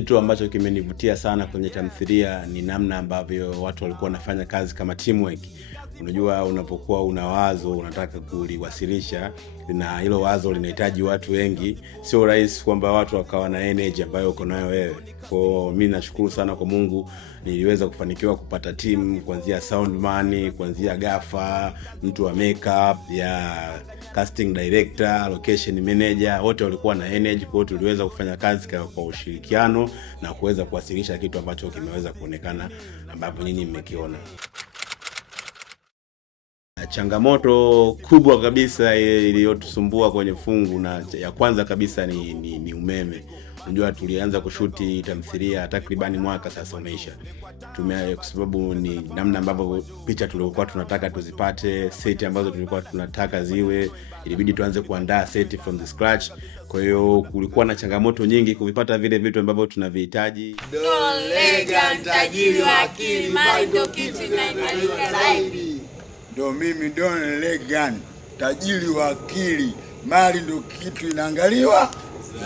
Kitu ambacho kimenivutia sana kwenye tamthilia ni namna ambavyo watu walikuwa wanafanya kazi kama teamwork. Unajua unapokuwa una wazo unataka kuliwasilisha na hilo wazo linahitaji watu wengi, sio rahisi kwamba watu wakawa na energy ambayo uko nayo wewe. Kwa mimi nashukuru sana kwa Mungu niliweza kufanikiwa kupata team kuanzia soundman, kuanzia gafa, mtu wa makeup, ya casting director, location manager, wote walikuwa na energy. Kwa hiyo tuliweza kufanya kazi kwa ushirikiano na kuweza kuwasilisha kitu ambacho kimeweza kuonekana ambapo nyinyi mmekiona. Changamoto kubwa kabisa iliyotusumbua kwenye fungu na ya kwanza kabisa ni umeme. Unajua tulianza kushuti tamthilia takribani mwaka sasa umeisha. Kwa sababu ni namna ambavyo picha tulikuwa tunataka tuzipate, set ambazo tulikuwa tunataka ziwe, ilibidi tuanze kuandaa set from the scratch. Kwa hiyo kulikuwa na changamoto nyingi kuvipata vile vitu ambavyo tunavihitaji. Don Legan, tajiri wa akili, mali ndo kitu inahitajika zaidi. Ndo mimi Don Legan, tajiri wa akili, mali ndo kitu inaangaliwa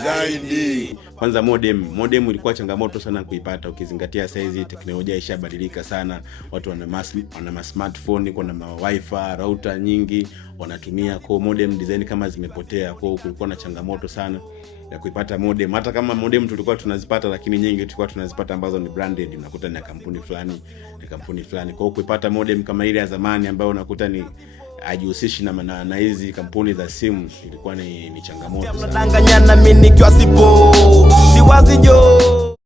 zaidi. Kwanza modem ilikuwa changamoto sana kuipata, ukizingatia saizi teknolojia ishabadilika sana. Watu wana smartphone, kuna wifi, router nyingi wanatumia, kwa modem design kama zimepotea. Kwa hiyo kulikuwa na changamoto sana ya kuipata modem. Hata kama modem tulikuwa tunazipata, lakini nyingi tulikuwa tunazipata ambazo ni branded, unakuta ni kampuni fulani. Kwa hiyo kuipata modem kama ile ya zamani ambayo unakuta ni hajihusishi na hizi kampuni za simu ilikuwa ni changamoto sana.